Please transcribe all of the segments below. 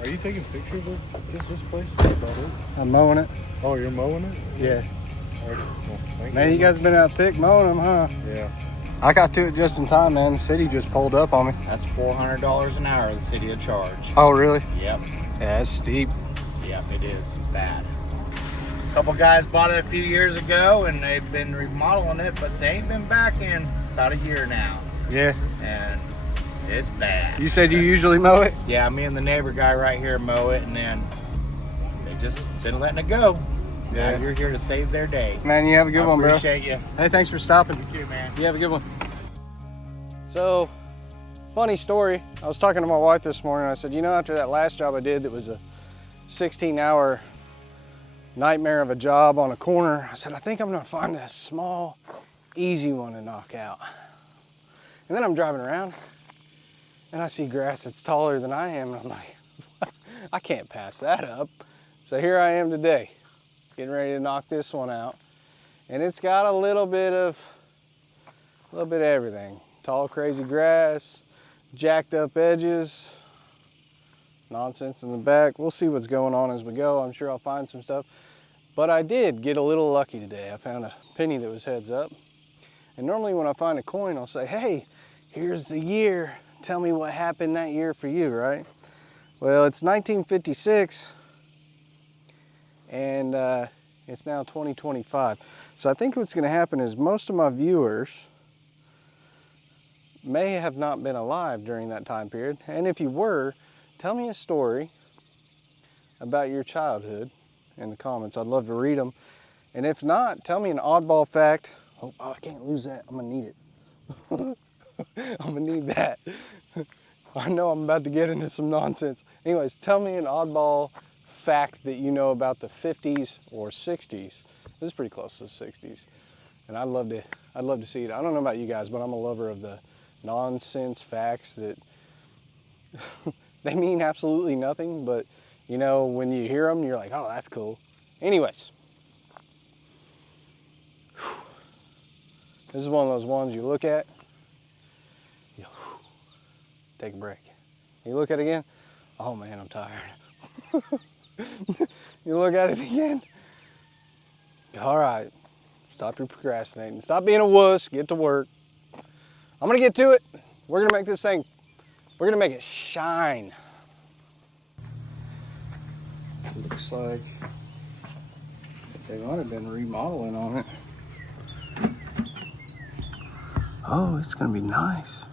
Are you taking pictures of this place? That's about it. I'm mowing it. Oh, you're mowing it? Yeah. All right. Well, Man, you guys have been out thick mowing them, huh? Yeah. I got to it just in time, man. The city just pulled up on me. That's $400 an hour the city will charge. Oh, really? Yep. Yeah, it's steep. Yep, it is. It's bad. A couple guys bought it a few years ago and they've been remodeling it, but they ain't been back in about a year now. Yeah. And it's bad. You said you usually mow it? Yeah, me and the neighbor guy right here mow it, and then they just been letting it go. Yeah. Now you're here to save their day. Man, you have a good one, bro. Appreciate you. Hey, thanks for stopping. You too, man. You have a good one. So, funny story. I was talking to my wife this morning. I said, you know, after that last job I did that was a 16-hour nightmare of a job on a corner, I said, I think I'm gonna find a small, easy one to knock out. And then I'm driving around and I see grass that's taller than I am, and I'm like, I can't pass that up. So here I am today, getting ready to knock this one out. And it's got a little bit of everything. Tall, crazy grass, jacked up edges, nonsense in the back. We'll see what's going on as we go. I'm sure I'll find some stuff. But I did get a little lucky today. I found a penny that was heads up. And normally when I find a coin, I'll say, hey, here's the year. Tell me what happened that year for you, right? Well, it's 1956, and it's now 2025. So I think what's gonna happen is most of my viewers may have not been alive during that time period. And if you were, tell me a story about your childhood in the comments. I'd love to read them. And if not, tell me an oddball fact. Oh, I can't lose that. I'm gonna need it. I'm gonna need that. I know I'm about to get into some nonsense. Anyways, tell me an oddball fact that you know about the 50s or 60s. This is pretty close to the 60s. And I'd love to see it. I don't know about you guys, but I'm a lover of the nonsense facts that they mean absolutely nothing, but you know, when you hear them, you're like, oh, that's cool. Anyways, this is one of those ones you look at, you take a break. You look at it again, oh man, I'm tired. You look at it again, all right, stop your procrastinating. Stop being a wuss, get to work. I'm gonna get to it. We're gonna make this thing, we're gonna make it shine. Looks like they might have been remodeling on it. Oh, it's gonna be nice.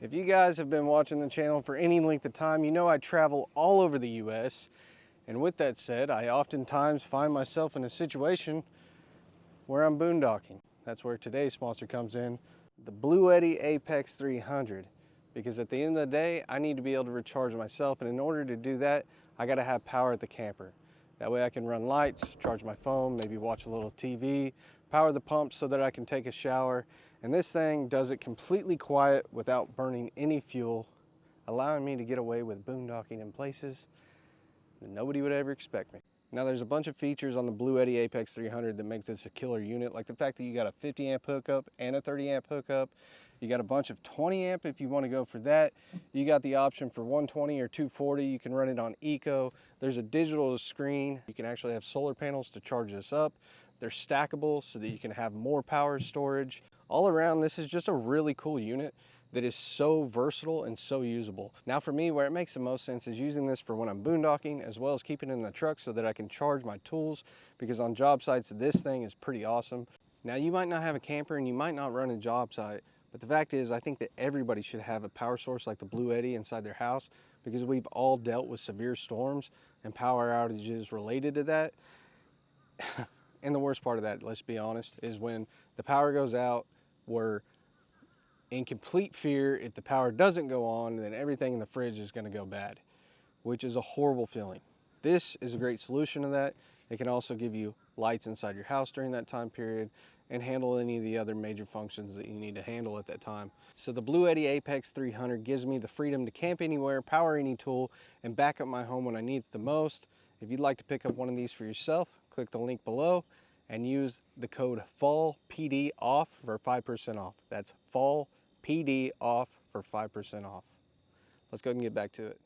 If you guys have been watching the channel for any length of time, you know I travel all over the US. And with that said, I oftentimes find myself in a situation where I'm boondocking. That's where today's sponsor comes in, the Bluetti Apex 300. Because at the end of the day, I need to be able to recharge myself. And in order to do that, I gotta have power at the camper. That way I can run lights, charge my phone, maybe watch a little TV, power the pump so that I can take a shower. And this thing does it completely quiet without burning any fuel, allowing me to get away with boondocking in places that nobody would ever expect me. Now there's a bunch of features on the Bluetti Apex 300 that makes this a killer unit, like the fact that you got a 50 amp hookup and a 30 amp hookup. You got a bunch of 20 amp if you want to go for that. You got the option for 120 or 240. You can run it on eco. There's a digital screen. You can actually have solar panels to charge this up. They're stackable so that you can have more power storage. All around, this is just a really cool unit that is so versatile and so usable. Now for me, where it makes the most sense is using this for when I'm boondocking, as well as keeping it in the truck so that I can charge my tools, because on job sites, this thing is pretty awesome. Now you might not have a camper and you might not run a job site, but the fact is, I think that everybody should have a power source like the Bluetti inside their house, because we've all dealt with severe storms and power outages related to that. And the worst part of that, let's be honest, is when the power goes out, we're in complete fear if the power doesn't go on, then everything in the fridge is going to go bad, which is a horrible feeling. This is a great solution to that. It can also give you lights inside your house during that time period and handle any of the other major functions that you need to handle at that time. So the Bluetti Apex 300 gives me the freedom to camp anywhere, power any tool, and back up my home when I need it the most. If you'd like to pick up one of these for yourself, click the link below and use the code FALLPDOFF for 5% off. That's FALLPDOFF for 5% off. Let's go ahead and get back to it.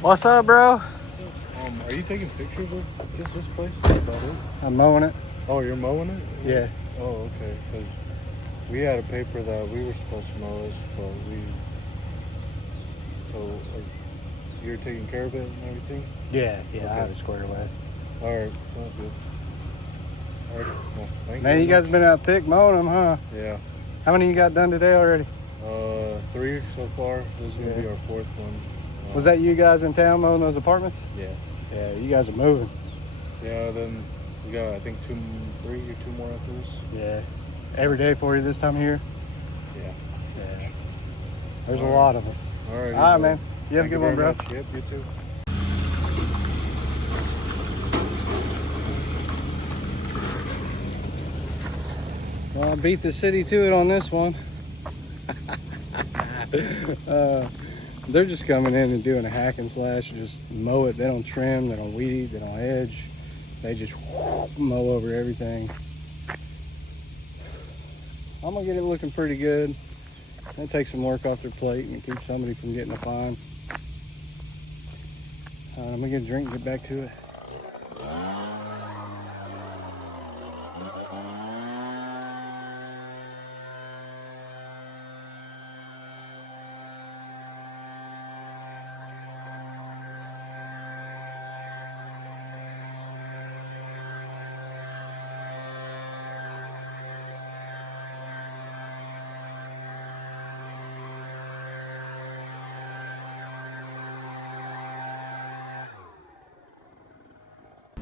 What's up, bro? Are you taking pictures of just this place? That's about it? I'm mowing it. Oh, you're mowing it? Yeah. Oh, okay. Because we had a paper that we were supposed to mow this, but you're taking care of it and everything? Yeah, Okay. I have it squared away. All right, sounds good. All right, well, thank Man, you guys have been out thick mowing them, huh? Yeah. How many you got done today already? 3 so far. This is going to be our 4th one. Was that you guys in town mowing those apartments? Yeah. Yeah, you guys are moving. Yeah, then we got, I think, 2 more after this. Yeah. Every day for you this time of year? Yeah. Yeah. There's All a right. lot of them. All right. All right, man. You have a good one, bro. Much. Yep, you too. Well, I beat the city to it on this one. They're just coming in and doing a hack and slash, just mow it. They don't trim, they don't weed eat, they don't edge. They just mow over everything. I'm gonna get it looking pretty good. That takes some work off their plate and it keeps somebody from getting a fine. I'm gonna get a drink and get back to it.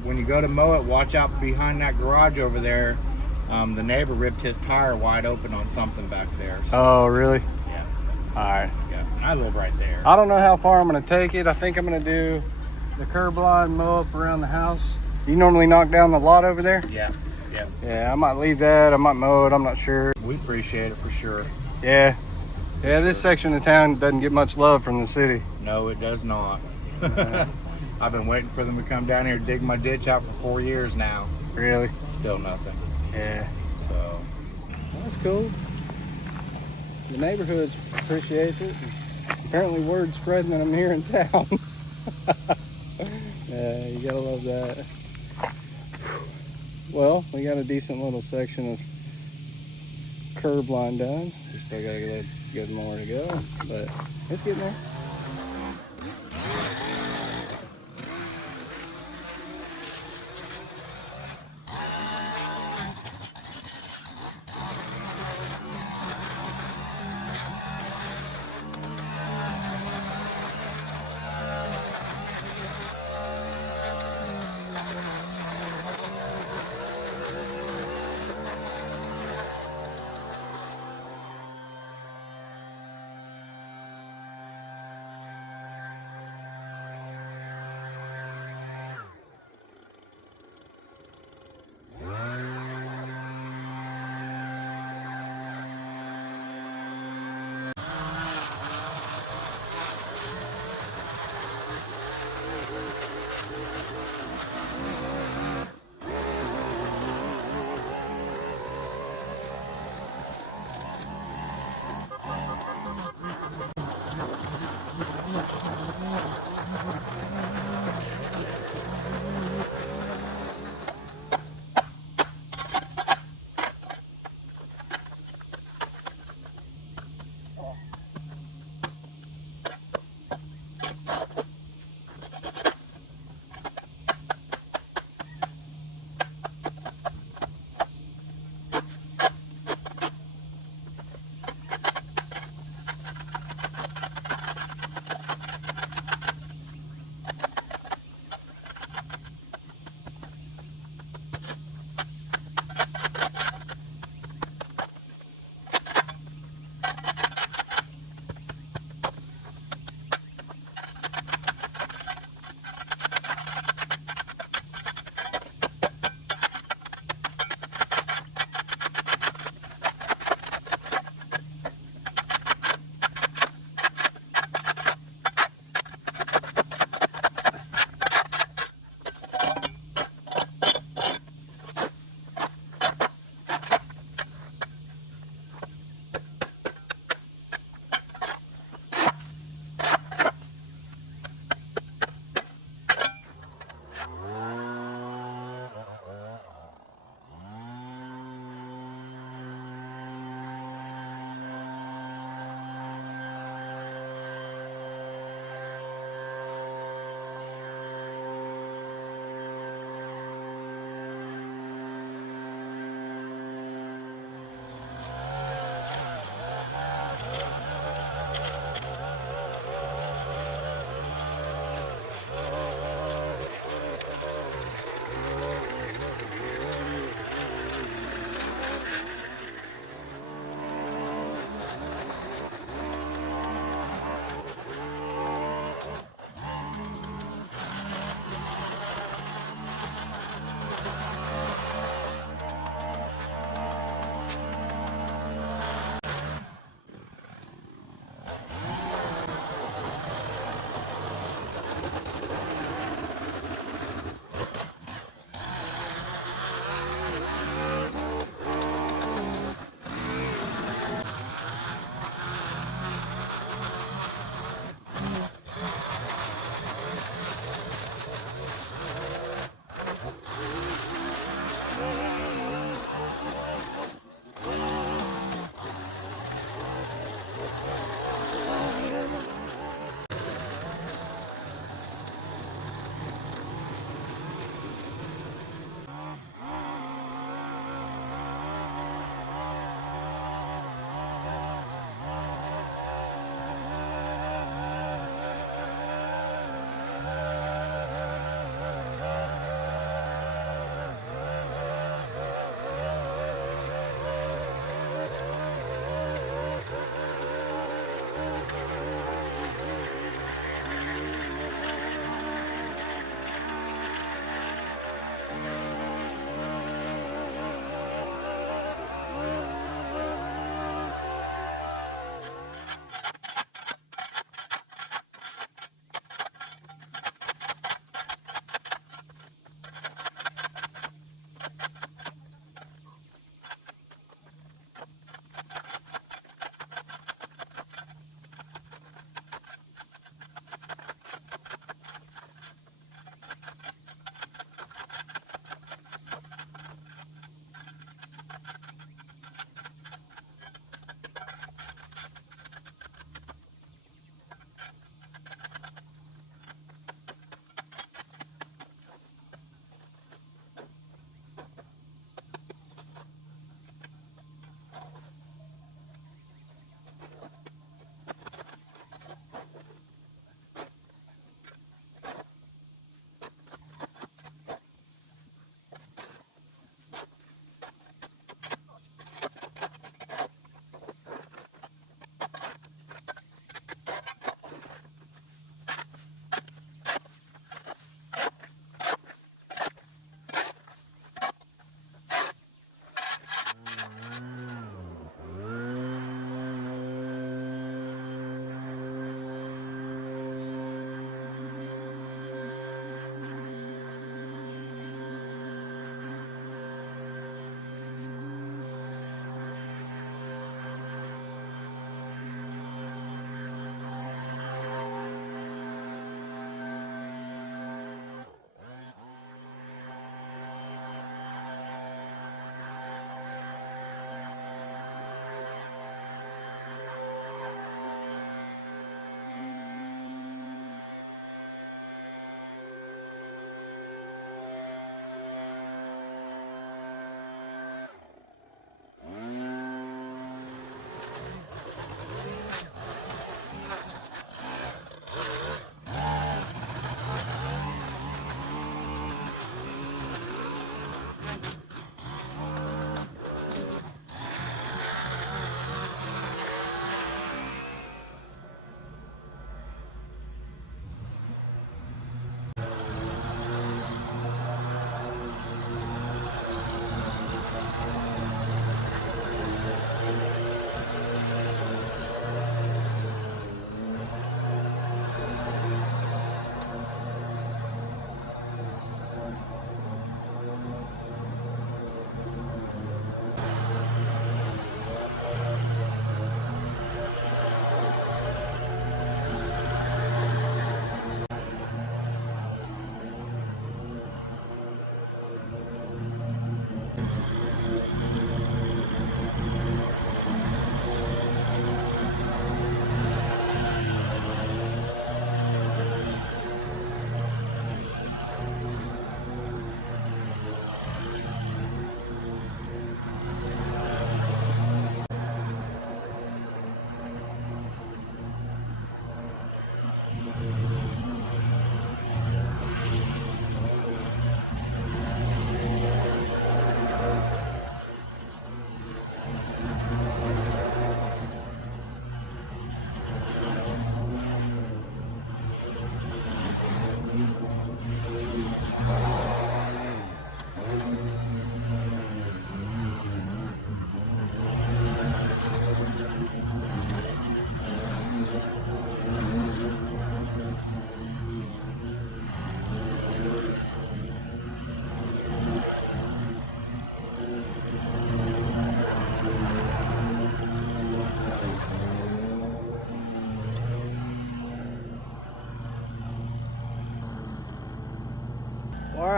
When you go to mow it, watch out behind that garage over there. The neighbor ripped his tire wide open on something back there. So, Oh, really? yeah. All right. Yeah, I live right there. I don't know how far I'm gonna take it. I think I'm gonna do the curb line, mow up around the house. You normally knock down the lot over there? Yeah, yeah. Yeah, I might leave that. I might mow it. I'm not sure. We appreciate it for sure. Yeah. Yeah, this section of town doesn't get much love from the city. No, it does not. I've been waiting for them to come down here and dig my ditch out for 4 years now. Really? Still nothing. Yeah. So Well, that's cool. The neighborhood appreciates it. Apparently word's spreading that I'm here in town. Yeah, you gotta love that. Well, we got a decent little section of curb line done. We still got a good more to go, but it's getting there.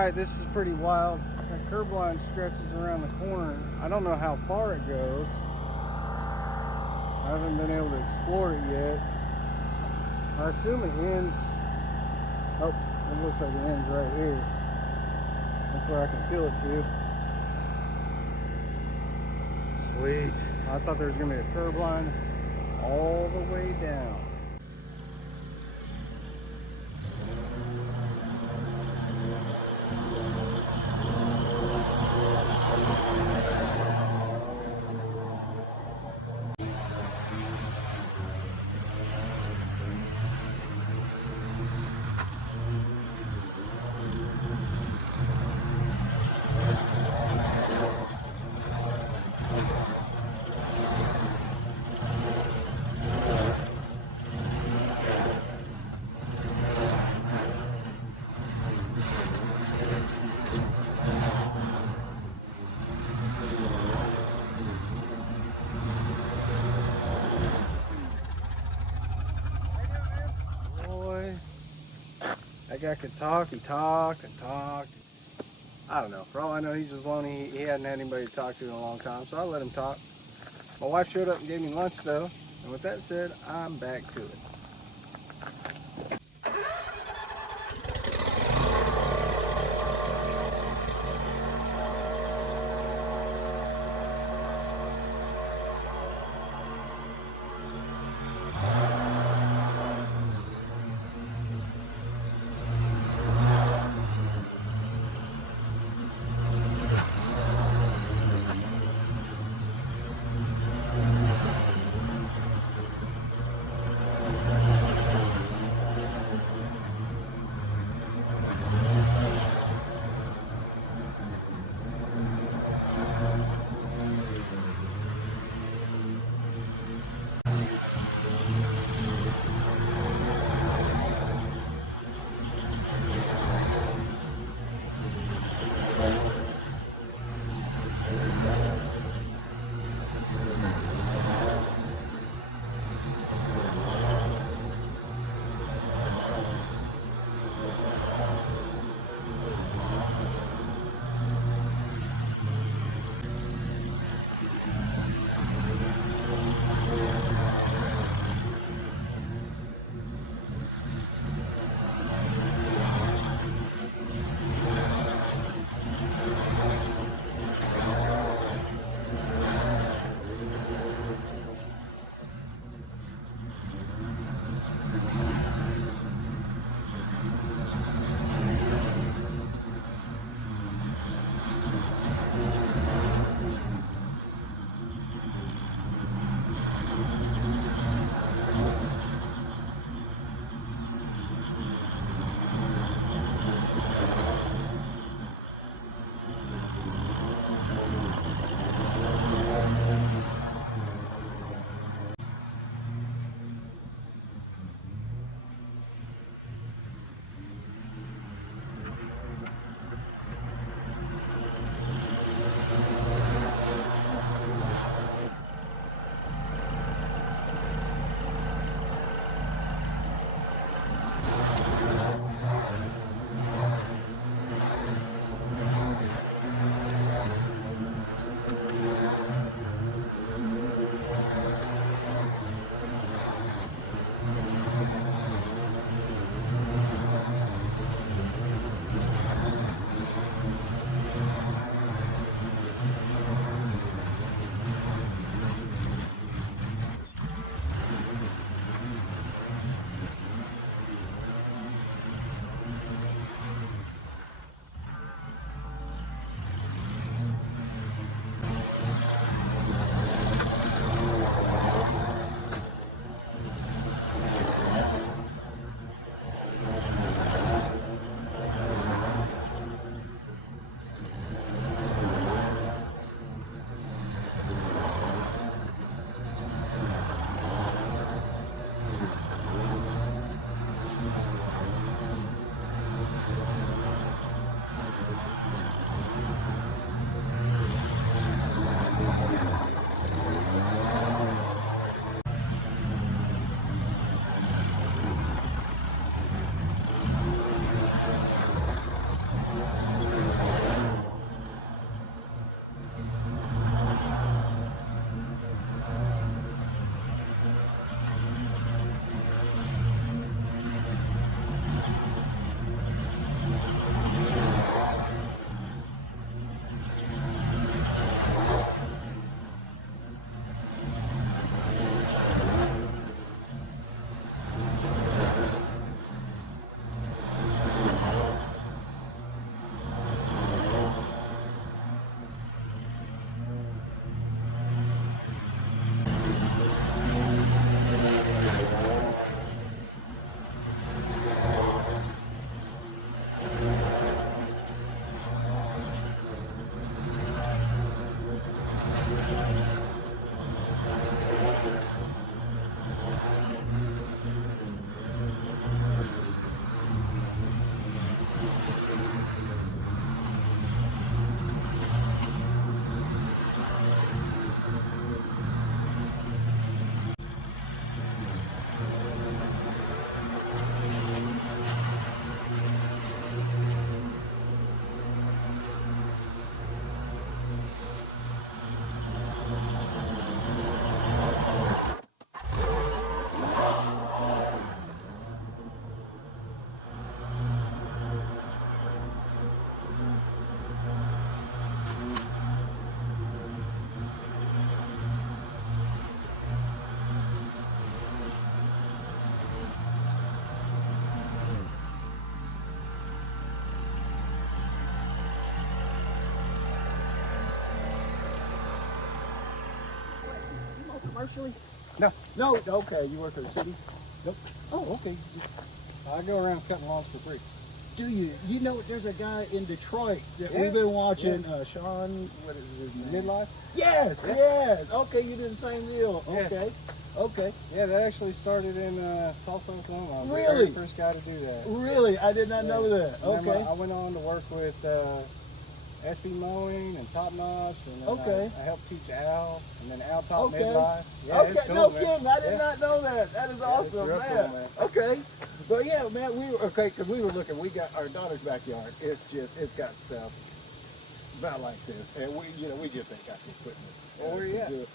right, this is pretty wild. That curb line stretches around the corner. I don't know how far it goes. I haven't been able to explore it yet. I assume it ends. Oh, it looks like it ends right here. That's where I can feel it to. Sweet. I thought there was gonna be a curb line all the way down. That guy could talk, he talked and talked. I don't know. For all I know, he's just lonely. He hadn't had anybody to talk to in a long time, so I let him talk. My wife showed up and gave me lunch, though. And with that said, I'm back to it. commercially? No. No. Okay, you work for the city. Nope. Oh, okay. I go around cutting lawns for free. Do you? You know, there's a guy in Detroit that Yeah. we've been watching. Sean, what is his name? Midlife? Yes, Yeah. yes. Okay, you did the same deal. Yeah. Okay, okay. Yeah, that actually started in Tulsa, Oklahoma. I was Really? the very first guy to do that. Really, I did not know that. And then Okay. I went on to work with SB Mowing and Top Notch, and then Okay. I helped teach Al, and then Al taught Okay. Midlife. Yeah, Okay, it's cool, no man. kidding. I did Yeah. not know that. That is Yeah, it's awesome, real man. cool, man. Okay, but yeah, man, we were okay because we were looking. We got our daughter's backyard. It's got stuff about like this, and we just ain't got the equipment. Well, where you to at? do it.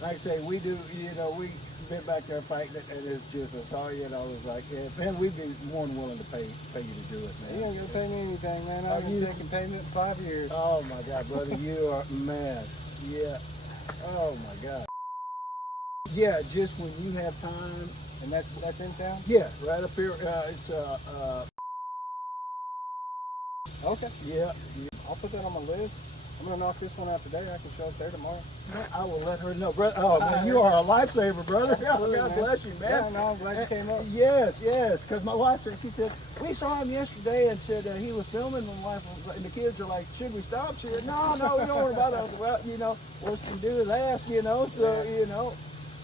Like I say, we do. We been back there fighting it, and it's just I saw you, and I was like, yeah, man, we'd be more than willing to pay you to do it, man. You ain't gonna pay me anything, man. I've been taking payment 5 years. Oh my God, brother, you are man. Yeah. Oh my God. Yeah, just when you have time. And that's in town? Yeah, right up here. It's Okay. yeah. I'll put that on my list. I'm gonna knock this one out today. I can show up there tomorrow. I will let her know, brother. Oh man, you are a lifesaver, brother. Absolutely, God man. bless you, man. Yeah, no, I'm glad you came up. Yes, yes. Because my wife said, she said, we saw him yesterday and said he was filming. And my wife was, and the kids are like, should we stop? She said, no, don't worry about it. I said, well, what's to do is ask, so Yeah.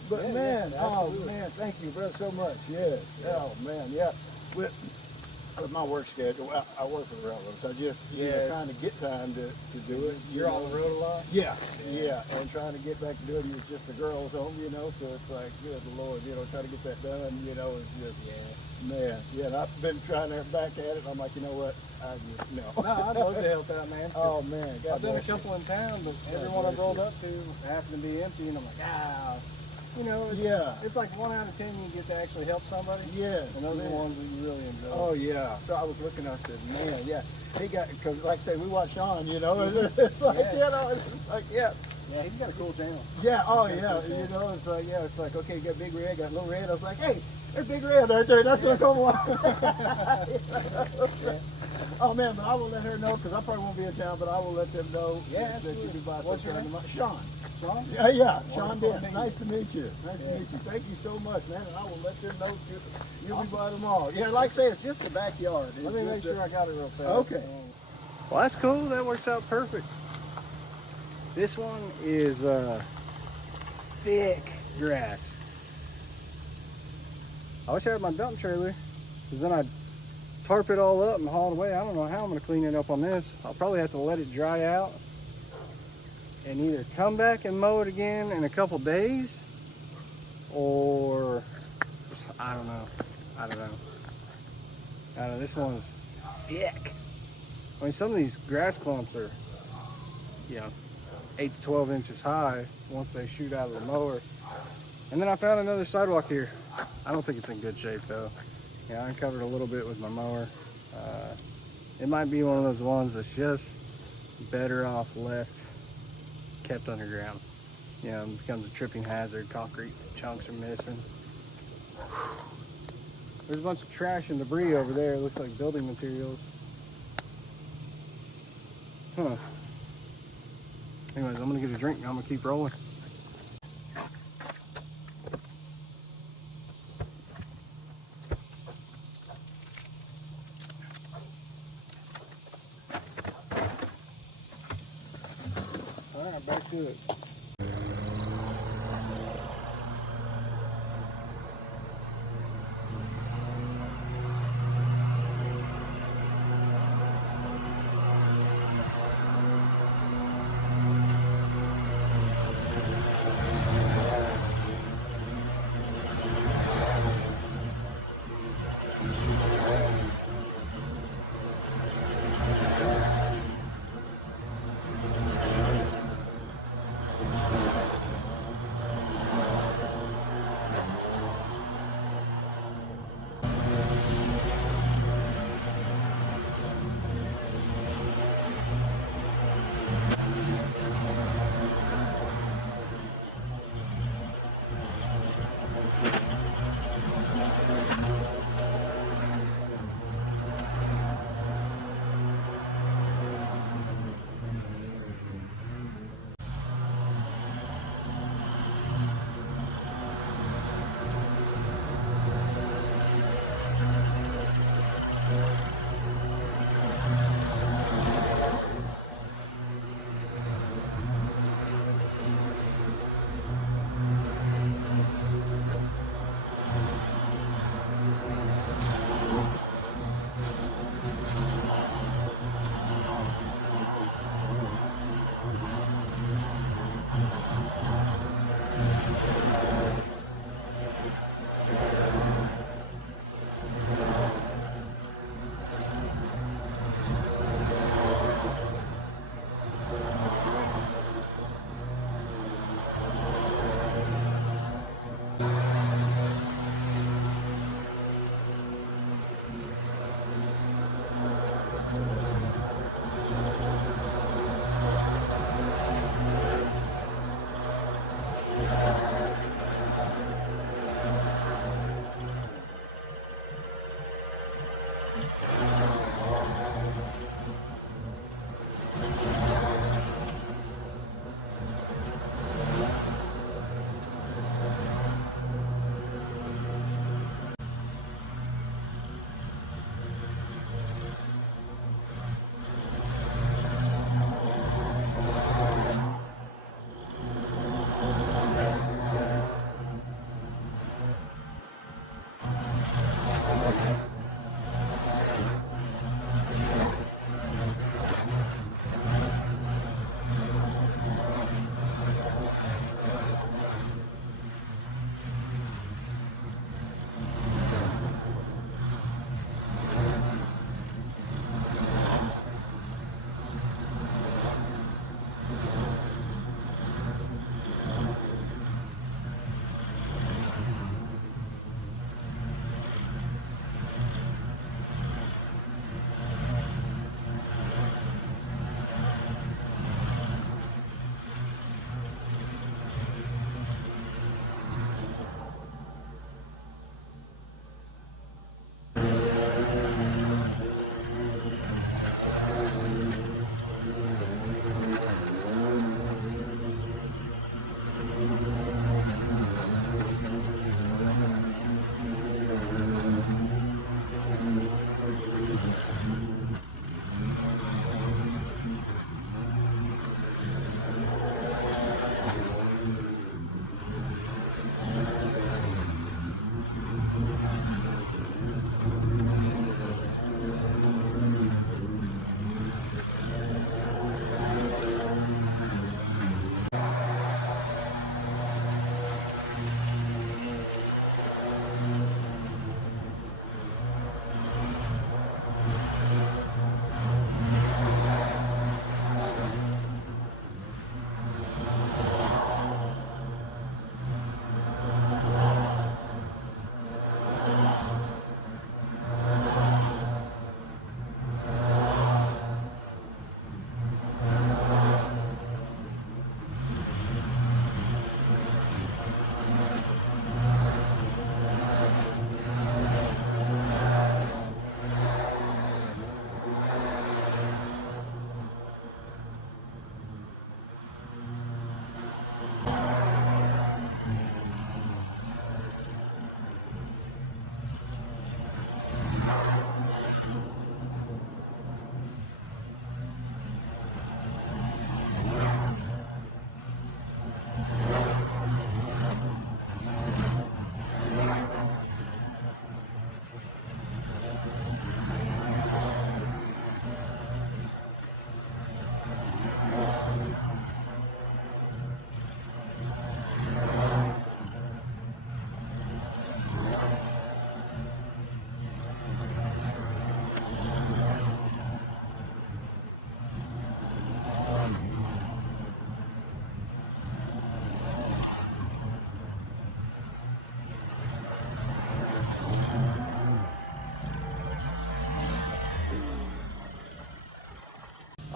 But Yeah, man, yeah, oh absolutely. man, thank you, brother, so much. Yes. Yeah. Oh man, yeah. With my work schedule, I work for the railroad, so just trying to get time to do it. You're on the road a lot? Yeah, and trying to get back to doing it with just the girls home, so it's like, good Lord, try to get that done, it's just, man, and I've been trying to back at it, and I'm like, you know what, I just, no. No, I'd love to help out, man. Oh man, God I've done a bless you. couple in town, but everyone I've rolled up to happened to be empty, and I'm like, it's like 1 out of 10 you get to actually help somebody. Yes, And those are the man. ones that you really enjoy. Oh yeah. So I was looking. I said, man, yeah. He got because, like I say, we watch Sean. It's like it's like Yeah, he's got a cool channel. yeah. Oh yeah. It's like It's like okay, you got Big Red, got Little Red. I was like, hey, there's Big Red right there. That's what's on Oh man, but I will let her know because I probably won't be in town, but I will let them know. Yeah, that you do buy what's your something. name? Sean. Sean? Yeah. Sean Wonderful Dan. to meet Nice to meet you. Nice to meet you. Thank you so much, man. And I will let them know you'll be by tomorrow. Yeah, like I say, it's just the backyard. Let me make sure I got it real fast. Okay. Well, that's cool. That works out perfect. This one is thick grass. I wish I had my dump trailer, because then I'd tarp it all up and haul it away. I don't know how I'm going to clean it up on this. I'll probably have to let it dry out and either come back and mow it again in a couple days, or I don't know. This one's thick. I mean, some of these grass clumps are, 8 to 12 inches high once they shoot out of the mower. And then I found another sidewalk here. I don't think it's in good shape though. Yeah, I uncovered a little bit with my mower. It might be one of those ones that's just better off left kept underground. It becomes a tripping hazard. Concrete chunks are missing. There's a bunch of trash and debris over there. It looks like building materials. Huh. Anyways, I'm gonna get a drink and I'm gonna keep rolling. All right, back to it.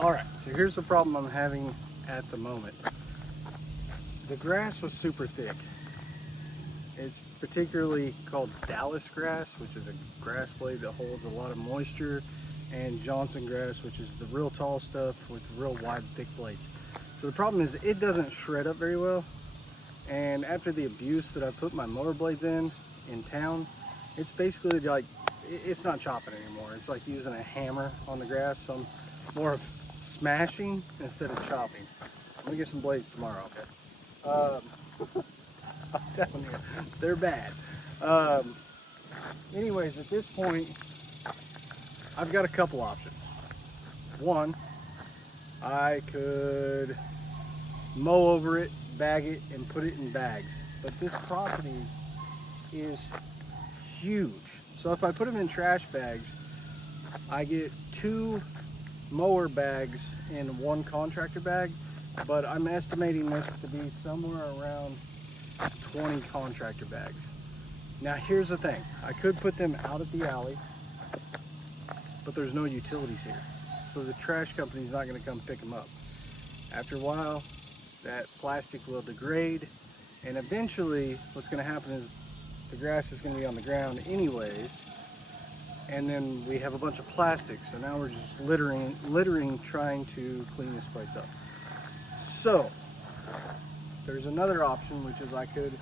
All right, so here's the problem I'm having at the moment. The grass was super thick. It's particularly called Dallas grass, which is a grass blade that holds a lot of moisture, and Johnson grass, which is the real tall stuff with real wide, thick blades. So the problem is it doesn't shred up very well. And after the abuse that I put my mower blades in town, it's basically like, it's not chopping anymore. It's like using a hammer on the grass. So I'm more of smashing instead of chopping. I'm gonna get some blades tomorrow, okay? I'm telling you, they're bad. Anyways, at this point, I've got a couple options. One, I could mow over it, bag it, and put it in bags. But this property is huge. So if I put them in trash bags, I get 2 mower bags in 1 contractor bag, but I'm estimating this to be somewhere around 20 contractor bags. Now here's the thing, I could put them out at the alley, but there's no utilities here. So the trash company's not gonna come pick them up. After a while, that plastic will degrade, and eventually what's gonna happen is the grass is gonna be on the ground anyways, and then we have a bunch of plastics, so now we're just littering trying to clean this place up. So there's another option, which is I could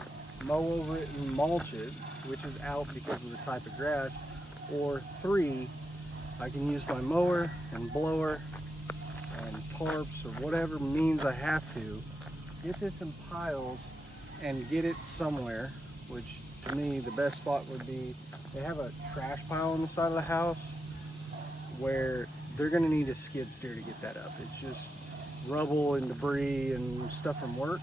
mow over it and mulch it, which is out because of the type of grass. Or 3, I can use my mower and blower and tarps or whatever means I have to get this in piles and get it somewhere, which to me the best spot would be, they have a trash pile on the side of the house where they're going to need a skid steer to get that up. It's just rubble and debris and stuff from work.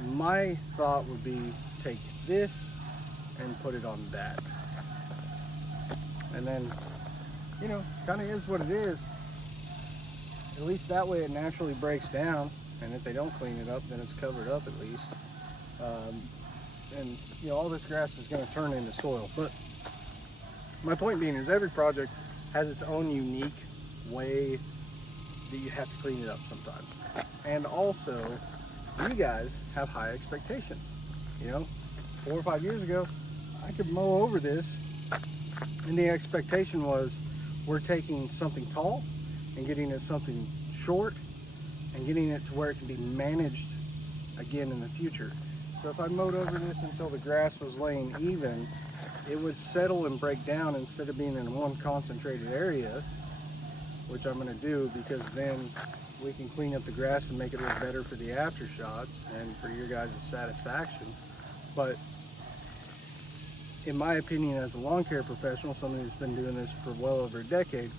My thought would be take this and put it on that, and then, you know, kind of is what it is. At least that way it naturally breaks down, and if they don't clean it up, then it's covered up at least. And you know, all this grass is going to turn into soil. But my point being is every project has its own unique way that you have to clean it up sometimes. And also, you guys have high expectations. You know, 4 or 5 years ago, I could mow over this, and the expectation was we're taking something tall and getting it something short and getting it to where it can be managed again in the future. So if I mowed over this until the grass was laying even, it would settle and break down instead of being in one concentrated area, which I'm going to do because then we can clean up the grass and make it look better for the after shots and for your guys' satisfaction. But in my opinion, as a lawn care professional, somebody who's been doing this for well over a decade,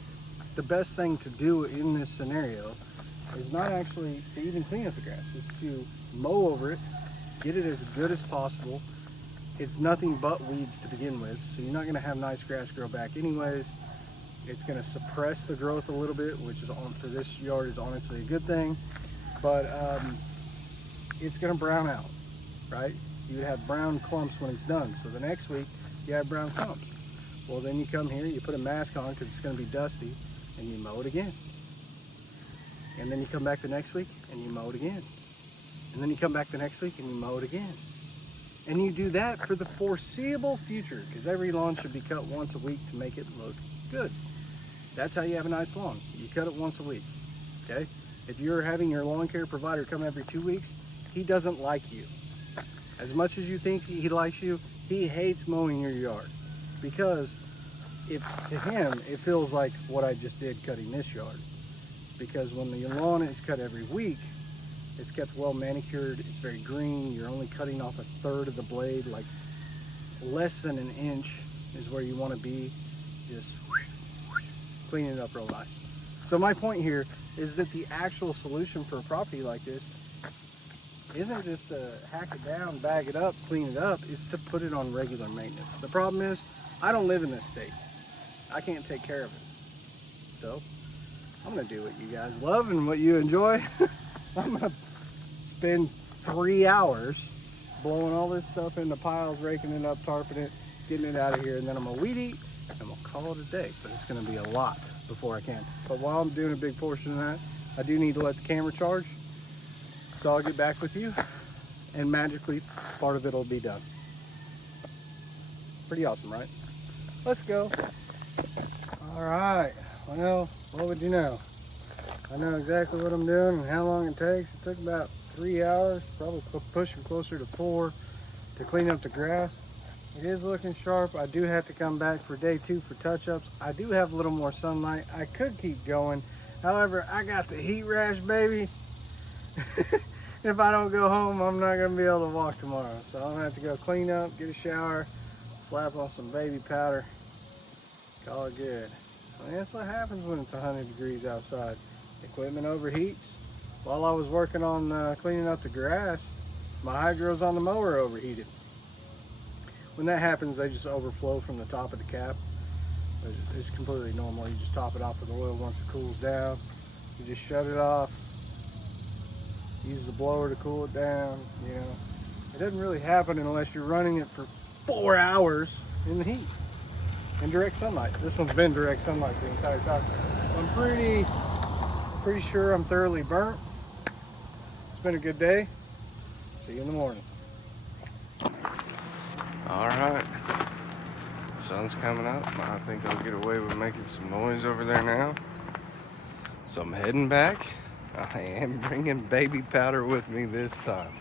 the best thing to do in this scenario is not actually to even clean up the grass, is to mow over it, get it as good as possible. It's nothing but weeds to begin with, so you're not going to have nice grass grow back anyways. It's going to suppress the growth a little bit, which is for this yard is honestly a good thing, but it's going to brown out, right? You would have brown clumps when it's done. So the next week you have brown clumps. Well, then you come here, you put a mask on because it's going to be dusty, and you mow it again. And then you come back the next week and you mow it again. And then you come back the next week and you mow it again. And you do that for the foreseeable future, because every lawn should be cut once a week to make it look good. That's how you have a nice lawn. You cut it once a week, okay? If you're having your lawn care provider come every 2 weeks, he doesn't like you. As much as you think he likes you, he hates mowing your yard, because to him, it feels like what I just did cutting this yard. Because when the lawn is cut every week, it's kept well manicured, it's very green, you're only cutting off 1/3 of the blade, like less than an inch is where you want to be, just cleaning it up real nice. So my point here is that the actual solution for a property like this isn't just to hack it down, bag it up, clean it up, it's to put it on regular maintenance. The problem is, I don't live in this state. I can't take care of it. So, I'm gonna do what you guys love and what you enjoy. I'm gonna spend 3 hours blowing all this stuff into piles, raking it up, tarping it, getting it out of here, and then I'm gonna weed eat and we'll call it a day. But it's gonna be a lot before I can. But while I'm doing a big portion of that, I do need to let the camera charge. So I'll get back with you, and magically part of it will be done. Pretty awesome, right? Let's go. All right, well, what would you know? I know exactly what I'm doing and how long it takes. It took about 3 hours, probably pushing closer to 4, to clean up the grass. It is looking sharp. I do have to come back for day 2 for touch-ups. I do have a little more sunlight. I could keep going. However, I got the heat rash, baby. If I don't go home, I'm not gonna be able to walk tomorrow. So I'm gonna have to go clean up, get a shower, slap on some baby powder, call it good. I mean, that's what happens when it's 100 degrees outside. Equipment overheats. While I was working on cleaning up the grass, my hydros on the mower overheated. When that happens, they just overflow from the top of the cap. It's completely normal. You just top it off with oil once it cools down. You just shut it off. Use the blower to cool it down, you know. It doesn't really happen unless you're running it for 4 hours in the heat, in direct sunlight. This one's been direct sunlight the entire time. I'm pretty sure I'm thoroughly burnt. It's been a good day. See you in the morning. All right. Sun's coming up. I think I'll get away with making some noise over there now. So I'm heading back. I am bringing baby powder with me this time.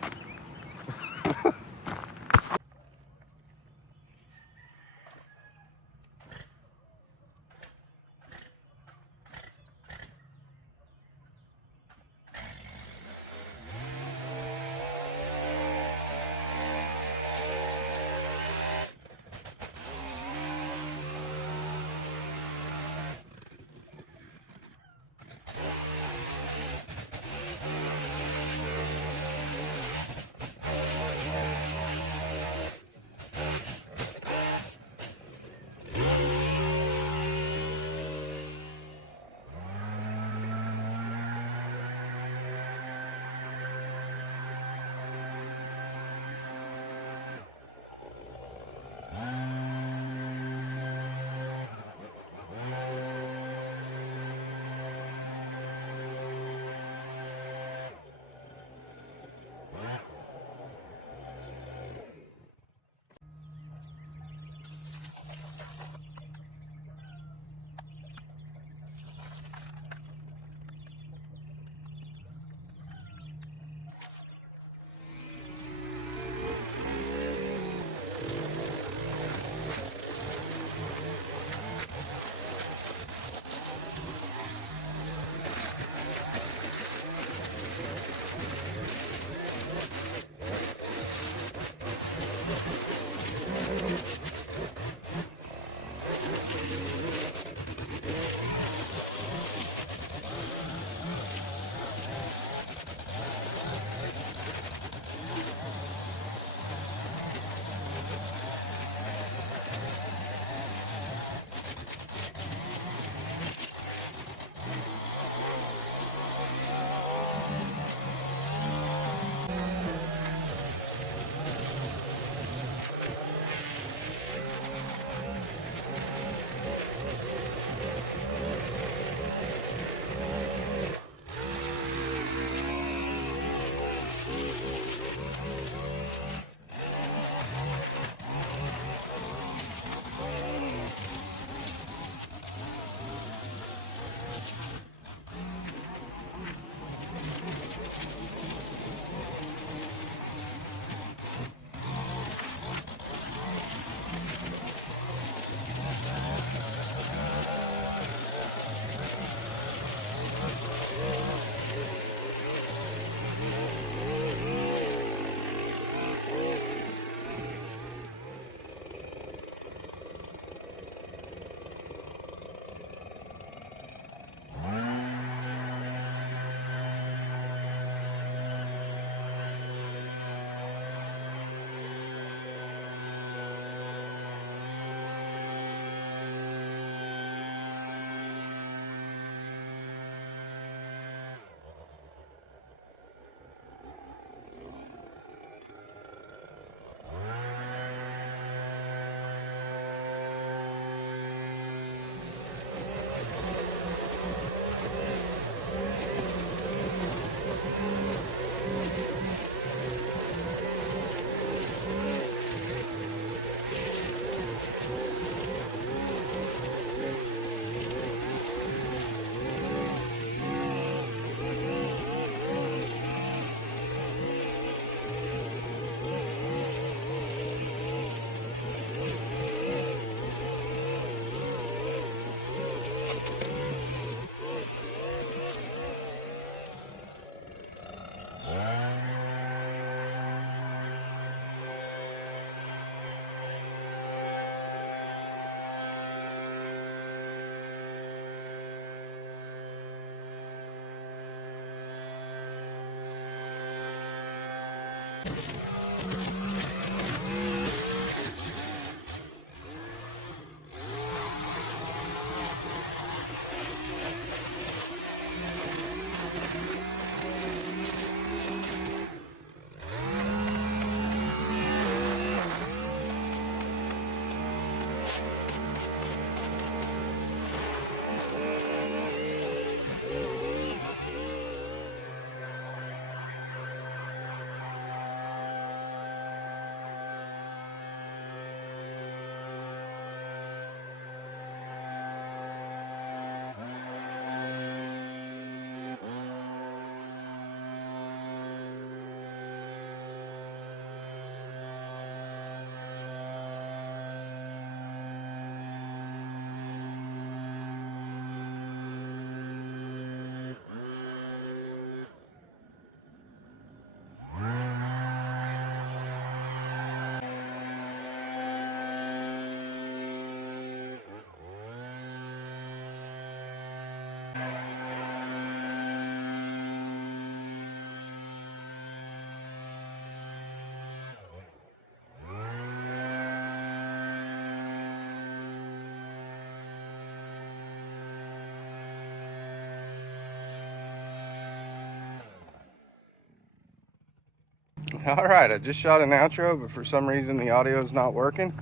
All right, I just shot an outro, but for some reason the audio is not working.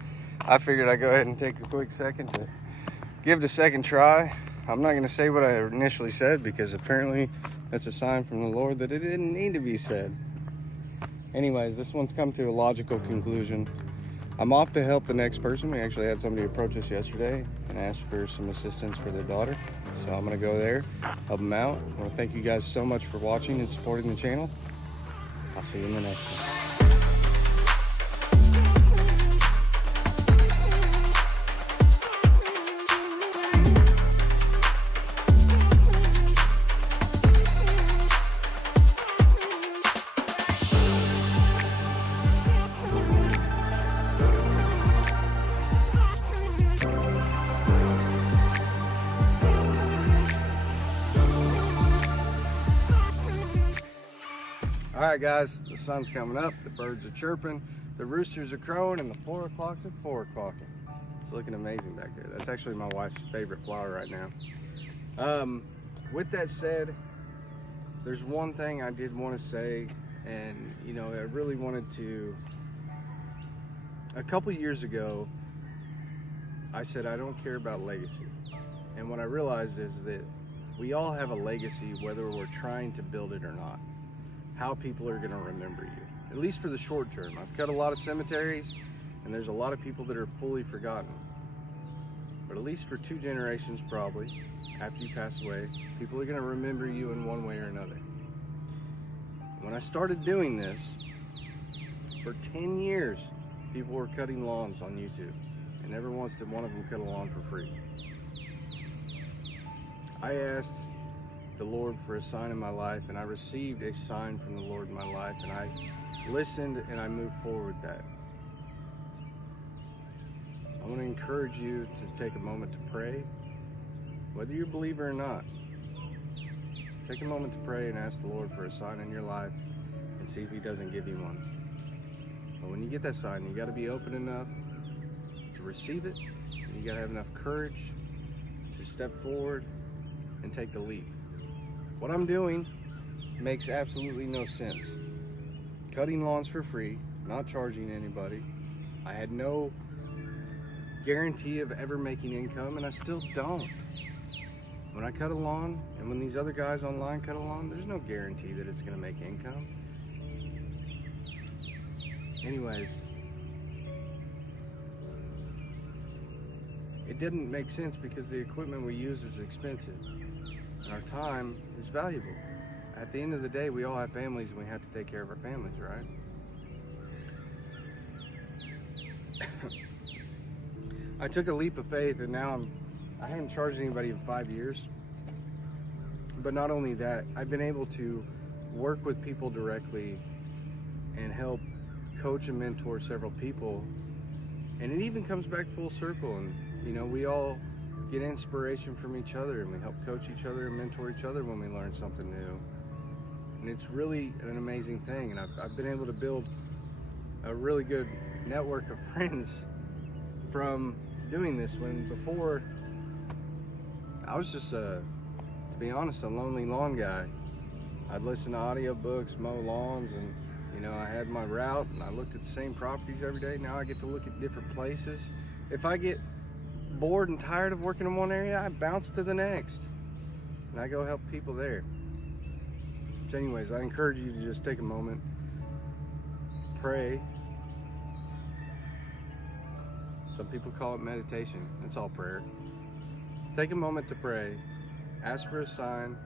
I figured I'd go ahead and take a quick second to give the second try. I'm not going to say what I initially said because apparently that's a sign from the Lord that it didn't need to be said. Anyways, this one's come to a logical conclusion. I'm off to help the next person. We actually had somebody approach us yesterday and ask for some assistance for their daughter. So I'm going to go there, help them out. I want to thank you guys so much for watching and supporting the channel. I'll see you in the next one. All right, guys, the sun's coming up, the birds are chirping, the roosters are crowing, and the 4 o'clocks are 4 o'clocking. It's looking amazing back there. That's actually my wife's favorite flower right now. With that said, there's one thing I did want to say, and you know, I really wanted to. A couple years ago, I said I don't care about legacy, and what I realized is that we all have a legacy, whether we're trying to build it or not. How people are going to remember you, at least for the short term. I've cut a lot of cemeteries, and there's a lot of people that are fully forgotten. But at least for 2 generations, probably, after you pass away, people are going to remember you in one way or another. When I started doing this, for 10 years, people were cutting lawns on YouTube, and never once did one of them cut a lawn for free. I asked the Lord for a sign in my life, and I received a sign from the Lord in my life, and I listened and I moved forward with that. I want to encourage you to take a moment to pray, whether you're a believer or not. Take a moment to pray and ask the Lord for a sign in your life and see if He doesn't give you one. But when you get that sign, you got to be open enough to receive it, and you got to have enough courage to step forward and take the leap. What I'm doing makes absolutely no sense. Cutting lawns for free, not charging anybody. I had no guarantee of ever making income, and I still don't. When I cut a lawn, and when these other guys online cut a lawn, there's no guarantee that it's gonna make income. Anyways, it didn't make sense because the equipment we use is expensive. And our time is valuable. At the end of the day, we all have families and we have to take care of our families, right? I took a leap of faith, and now I haven't charged anybody in 5 years. But not only that, I've been able to work with people directly and help coach and mentor several people. And it even comes back full circle, and you know, we all get inspiration from each other, and we help coach each other and mentor each other when we learn something new. And it's really an amazing thing, and I've been able to build a really good network of friends from doing this, when before I was just to be honest, a lonely lawn guy. I'd listen to audiobooks, mow lawns, and you know, I had my route and I looked at the same properties every day. Now I get to look at different places. If I get bored and tired of working in one area, I bounce to the next and I go help people there. So anyways, I encourage you to just take a moment, pray. Some people call it meditation. It's all prayer. Take a moment to pray, ask for a sign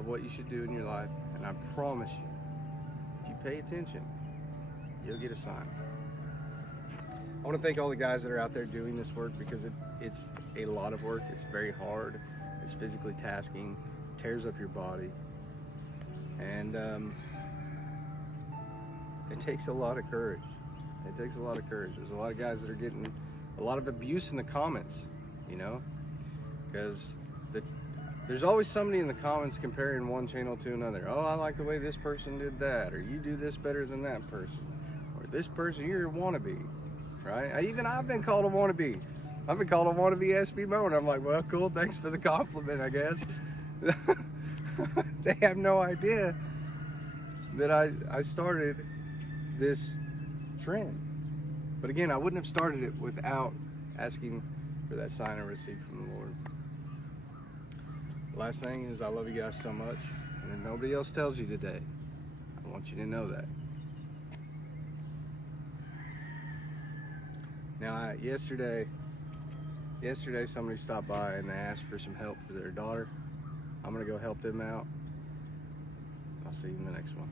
of what you should do in your life, and I promise you, if you pay attention, you'll get a sign. I want to thank all the guys that are out there doing this work, because it's a lot of work. It's very hard. It's physically tasking, tears up your body, and it takes a lot of courage. It takes a lot of courage. There's a lot of guys that are getting a lot of abuse in the comments, you know, because there's always somebody in the comments comparing one channel to another. Oh, I like the way this person did that, or you do this better than that person, or this person, you're a wannabe, right? I've been called a wannabe. I've been called a wannabe SB mower, and I'm like, well, cool, thanks for the compliment, I guess. They have no idea that I started this trend. But again, I wouldn't have started it without asking for that sign of receipt from the Lord. Last thing is, I love you guys so much, and if nobody else tells you today, I want you to know that. Now, yesterday somebody stopped by and they asked for some help for their daughter. I'm gonna go help them out. I'll see you in the next one.